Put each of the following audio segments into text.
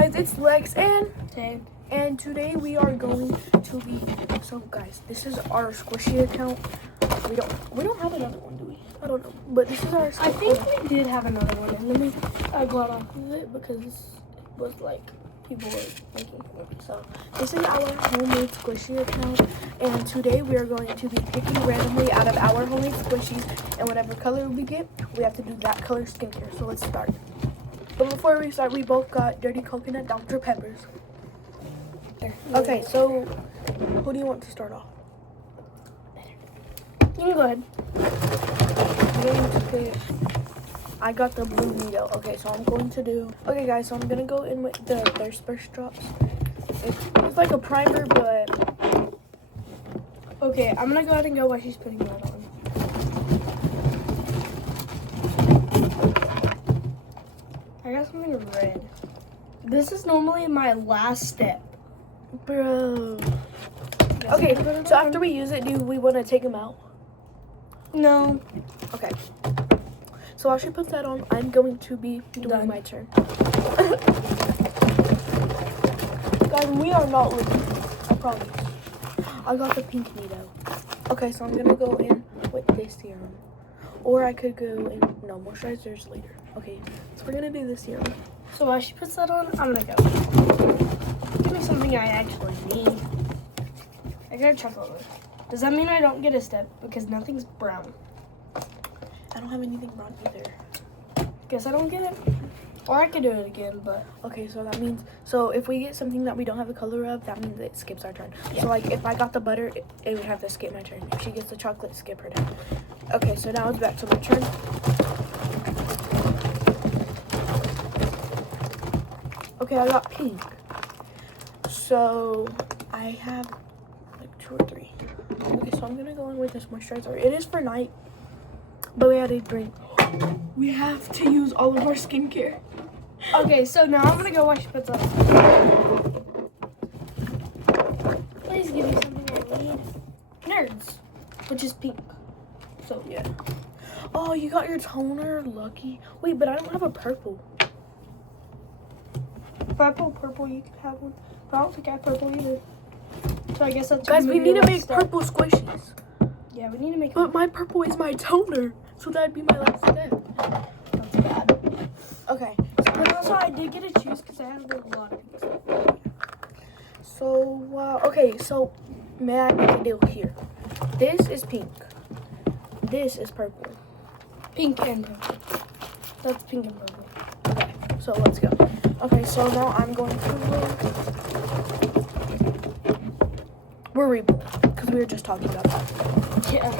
guys, it's Lex and Tan. and today we are going to be, so guys, this is our squishy account. We don't have another one, do we? I don't know, but this is our I think we did have another one, and then I got off of it because it was like people were making fun of it. So this is our homemade squishy account, and today we are going to be picking randomly out of our homemade squishies, and whatever color we get, we have to do that color skincare. So let's start. But before we start, we both got Dirty Coconut Dr. Peppers. There. Okay, so who do you want to start off? You can go ahead. I'm going to pick, I got the blue needle. Okay, so I'm going to do, okay guys, so I'm going to go in with the Thirst Burst drops. It's like a primer, but Okay, I'm gonna go ahead and go while she's putting that on. I got something red. This is normally my last step. bro. Okay, so after we use it, do we want to take them out? No. Okay. So while she puts that on, I'm going to be doing Done. my turn. Guys, we are not looking. I promise. I got the pink needle. Okay, so I'm gonna go in with this serum, or I could go in moisturizers later. Okay, so we're gonna do this serum. So while she puts that on, I'm gonna go. Give me something I actually need. I got a chocolate one. Does that mean I don't get a step because nothing's brown? I don't have anything brown either. Guess I don't get it. Or I could do it again, but Okay, so that means, so if we get something that we don't have the color of, that means it skips our turn. Yeah. So like if I got the butter, it would have to skip my turn. If she gets the chocolate, skip her turn. Okay, so now it's back to my turn. Okay, I got pink. So I have like 2 or 3. Okay, so I'm gonna go in with this moisturizer. It is for night, but we had to drink. We have to use all of our skincare. okay, so now I'm gonna go while she puts on. Please give me something I need. Nerds, which is pink. So Yeah. Oh, you got your toner, lucky. Wait, but I don't have a purple. purple, you can have one. But I don't think I have purple either. So I guess that's Guys, we gonna be need your to last make step. purple squishies. Yeah, we need to make. But my purple is my toner, so that'd be my last step. That's bad. Okay. But also, I did get to choose because I have a lot of pink stuff. So, okay, so may I make a deal here? This is pink. This is purple. Pink and purple. That's pink and purple. Okay, so let's go. Okay, so now I'm going to. We're reborn because we were just talking about that. Yeah.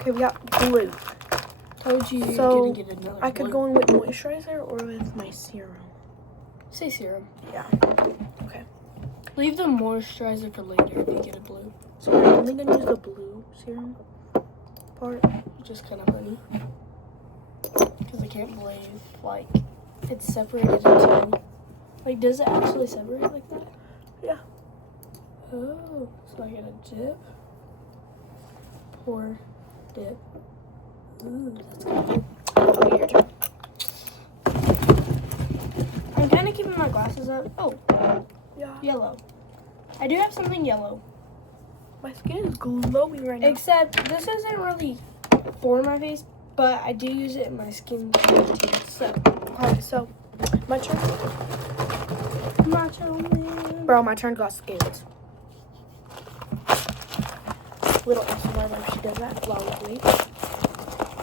Okay, we got blue. Told you you're So, gonna get another. I could blue. go in with moisturizer or with my serum. Say serum. Yeah. Okay. Leave the moisturizer for later if you get a blue. So we're only gonna use the blue serum part. Just kind of funny. Because I can't believe, like, it's separated into. Like, does it actually separate like that? Yeah. Oh, so I gotta dip. Pour, dip. Ooh, that's good. Okay, your turn. I'm kind of keeping my glasses up. Oh, Yeah. yellow. I do have something yellow. My skin is glowing right now. Except this isn't really for my face, but I do use it in my skin too. So, Alright, so my turn. Macho Man. Bro, my turn got scales. Little ASMR where she does that while we wait.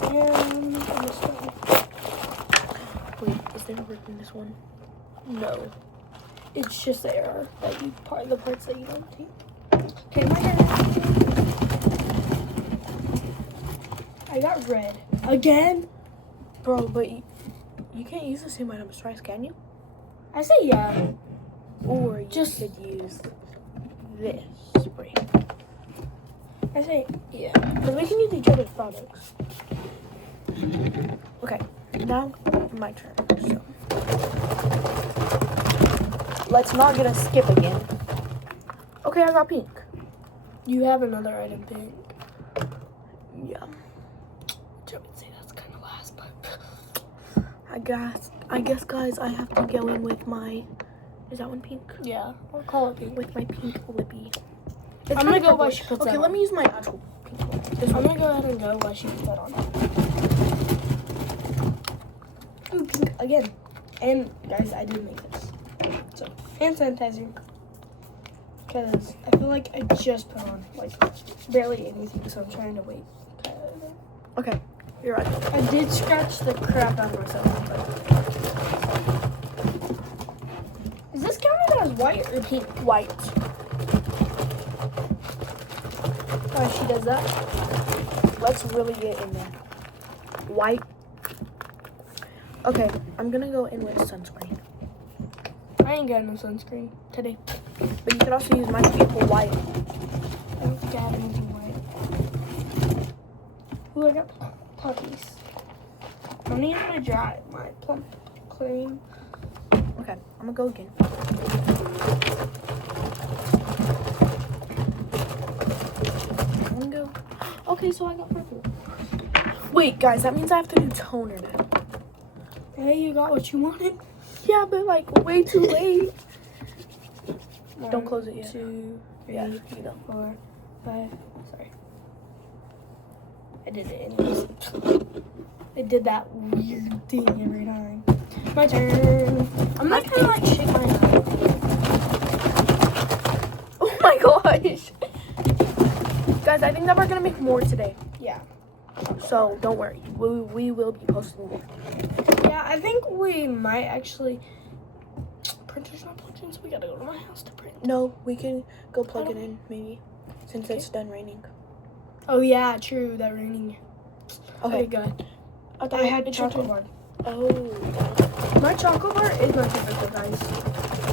And I'm gonna start. Wait, is there a rip in this one? No. It's just there that you the parts that you don't take. Okay, my turn. I got red. Again? Bro, but you can't use the same items twice, can you? I say yeah. Or you Just- could use this spray. I say yeah. Because we can use each other's products. Okay, now my turn. So let's not get a skip again. Okay, I got pink. You have another item pink. Yeah. Which I would say that's kind of last, but I got I guess, guys, I have to go in with my. Is that one pink? Yeah, I'll call it pink. With my pink lippy. I'm kinda gonna go while purple. she puts Okay, that let on. me use my actual pink one. This I'm one. gonna go ahead and go while she puts that on. Ooh, pink again. And guys, I did make this. So, hand sanitizer. Because I feel like I just put on like barely anything, so I'm trying to wait. Okay, you're right. I did scratch the crap out of myself. But... Is this counted as white or pink? White. Oh, she does that. Let's really get in there. White. Okay, I'm gonna go in with sunscreen. I ain't got no sunscreen today. But you could also use my beautiful white. I don't think I have anything white. Ooh, I got puppies. I'm gonna use my plump cream. Okay, I'm gonna go again. I'm gonna go. Okay, so I got purple. Wait, guys, that means I have to do toner now. Hey, you got what you wanted? Yeah, but like way too late. Don't close it yet. 2, 3, Yeah, you go. 4, 5. Sorry. I did it anyways. I did that weird thing every time. My turn. I'm not gonna like shake my eye. Oh my gosh. Guys, I think that we're gonna make more today. Yeah. So don't worry. We will be posting more. Yeah, I think we might actually. Printer's not plugged in, so we gotta go to my house to print. No, we can go plug it in maybe. Since it's done raining. Oh yeah, true. That raining. Okay. Good. I I had it's chocolate your bar. turn. Oh. My chocolate bar is my favorite though, guys.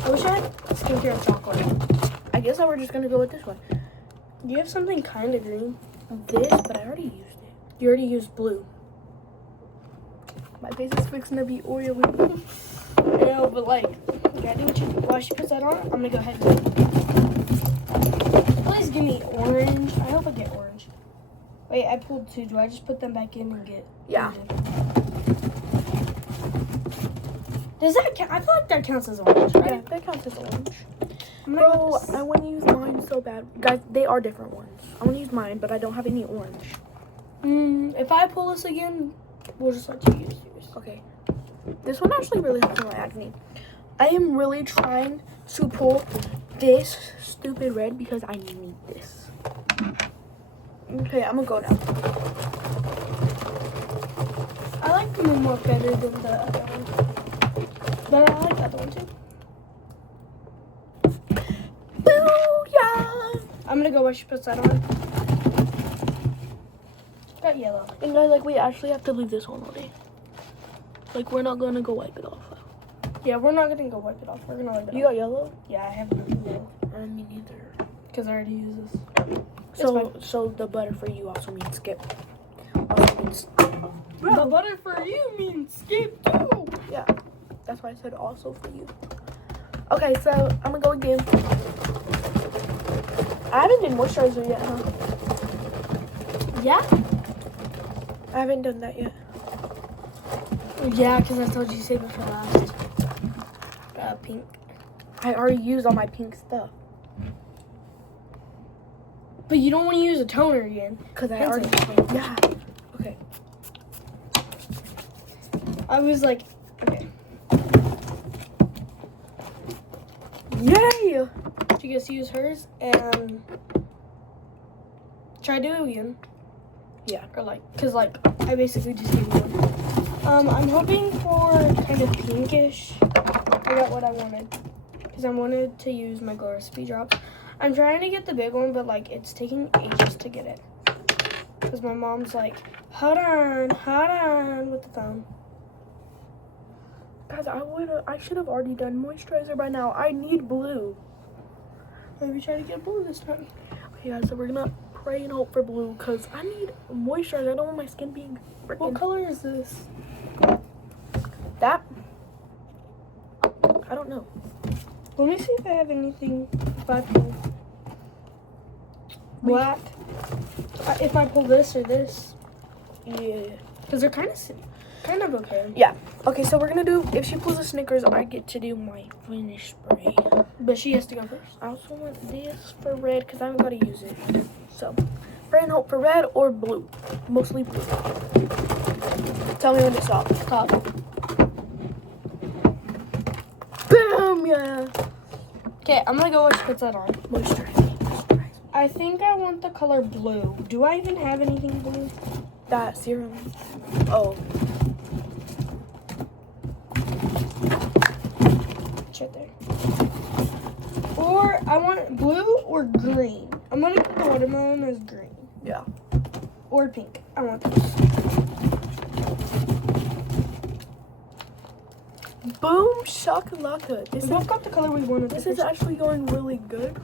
I wish I had skincare chocolate. I guess we're just gonna go with this one. You have something kind of green. This, but I already used it. You already used blue. My face is fixing to be oily. No, but like, gotta do what you do. While she puts that on, I'm gonna go ahead and please give me orange. I hope I get orange. Wait, I pulled 2. Do I just put them back in and get? Yeah. Does that count? I feel like that counts as orange, right? Yeah, that counts as orange. I'm gonna Bro, go with I want to use mine so bad. Guys, they are different ones. I want to use mine, but I don't have any orange. If I pull this again, we'll just let you use yours. Okay. This one actually really helps my acne. I am really trying to pull this stupid red because I need this. Okay, I'm gonna go now. I like the more better than the other one. But I like the other one too. Booyah! I'm gonna go while she puts that on. Got yellow. And guys, like, we actually have to leave this on all day. Like, we're not gonna go wipe it off. Yeah, we're not gonna go wipe it off. We're gonna wipe it You off. got yellow? Yeah, I have nothing yellow. Me neither. Because I already used this. So the butter for you also means skip. Also means, The butter for you means skip too. yeah. That's why I said also for you. Okay, so I'm gonna go again. I haven't done moisturizer yet, huh? Yeah? I haven't done that yet. Yeah, because I told you to save it for last. Pink. I already used all my pink stuff. But you don't want to use a toner again. Cause I Hand already, sanitizer. yeah. Okay. I was like, okay. Yay! She gets to use hers and try to do it again. Yeah. Or like, cause like I basically just gave you one. I'm hoping for kind of pinkish. I got what I wanted. Cause I wanted to use my Glow Recipe drops. I'm trying to get the big one, but like it's taking ages to get it. Cause my mom's like, hold on with the phone. Guys, I should have already done moisturizer by now. I need blue. Maybe try to get blue this time. Okay, guys, so we're gonna pray and hope for blue because I need moisturizer. I don't want my skin being freaking. What color is this? That? I don't know. Let me see if I have anything. If I pull black. If I pull this or this. Yeah. Because they're kind of kind of okay. Yeah. Okay, so we're gonna do, if she pulls a Snickers, I get to do my finish spray. But she has to go first. I also want this for red because I haven't got to use it. So, pray and hope for red or blue. Mostly blue. Tell me when to stop. Stop. Boom! Yeah. Okay, I'm gonna go which puts that on. Moisturize. I think I want the color blue. Do I even have anything blue? That serum. Oh. It's right there. Or I want blue or green. I'm gonna put the watermelon as green. Yeah. Or pink. I want those. Boom shakalaka. We both got the color we wanted. This is actually going really good.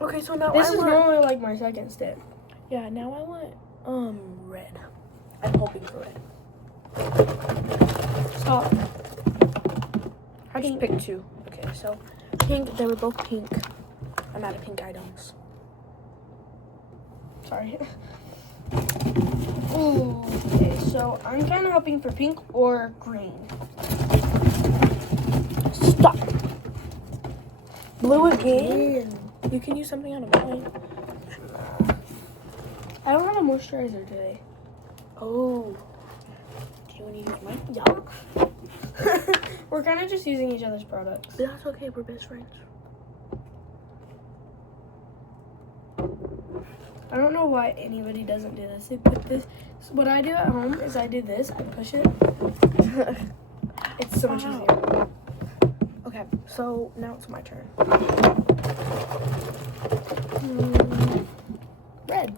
Okay, so now This I is want, normally like my second step. yeah, now I want red. I'm hoping for red. Stop. I just picked two. Okay, so pink, they were both pink. I'm out of pink items. Sorry. Ooh, okay, so I'm kind of hoping for pink or green. Stop. Blue again? You can use something out of mine. I don't have a moisturizer today. Oh. Do you want to use mine? Yeah. We're kind of just using each other's products. That's okay, we're best friends. I don't know why anybody doesn't do this. They put this. So what I do at home is I do this. I push it. It's so much Wow. easier. Okay, so now it's my turn. Red.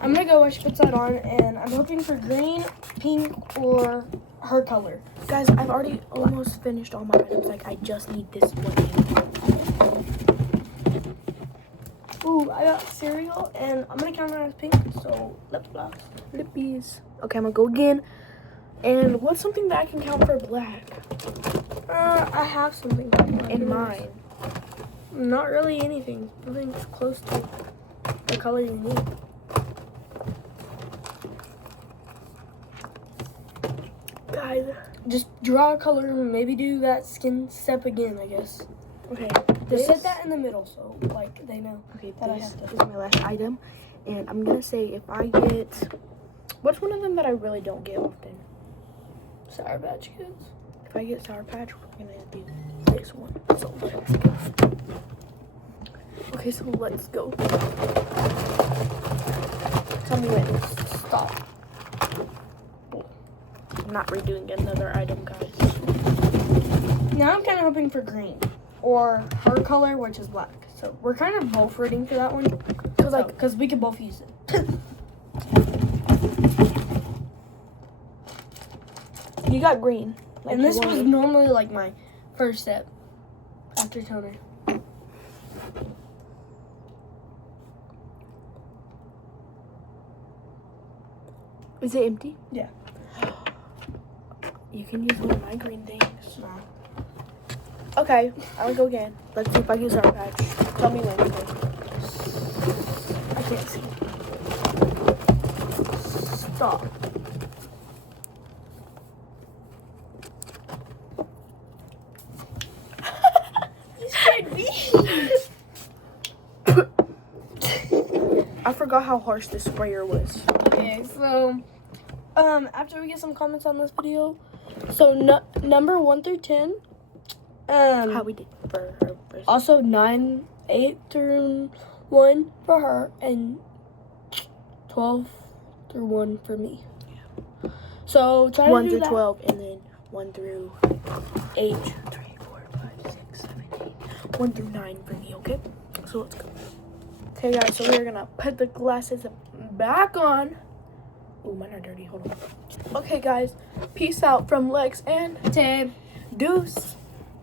I'm gonna go while she puts that on, and I'm hoping for green, pink, or her color. Guys, I've already almost finished all my items. Like, I just need this one thing. Ooh, I got cereal, and I'm gonna count it as pink. So lip gloss. Lippies. Okay, I'm gonna go again. And what's something that I can count for black? I have something In mine. Not really anything. Nothing's close to the color you need. Guys. Just draw a color and maybe do that skin step again, I guess. Okay. Just set that in the middle so like they know. Okay, that I this have to. is my last item. And I'm gonna say if I get, what's one of them that I really don't get often? Sour Patch Kids. If I get Sour Patch, we're gonna do this one. So let's go. Okay, so let's go. Tell me when. Stop. I'm not redoing another item, guys. Now I'm kind of hoping for green or her color, which is black. So we're kind of both rooting for that one because we can both use it. You got green. Like And this you was wanted. normally like my first step after toner. Is it empty? Yeah. You can use one of my green things. No. Okay, I'll go again. Let's see if I get Sour Patch. Tell me when. Okay. I can't see. Stop. You scared me. I forgot how harsh this sprayer was. Okay, so after we get some comments on this video, so number 1 through 10, How we did for her first. also 9, 8 through 1 for her, and 12 through 1 for me. So try 1 to do through that. 12, and then 1 through 8. 3, 4, 5, 6, 7, 8. 1 through 9 for me, okay? So let's go. Okay, guys, so we're gonna put the glasses back on. Ooh, mine are dirty. Hold on. Okay, guys, peace out from Lex and Tay. Deuce.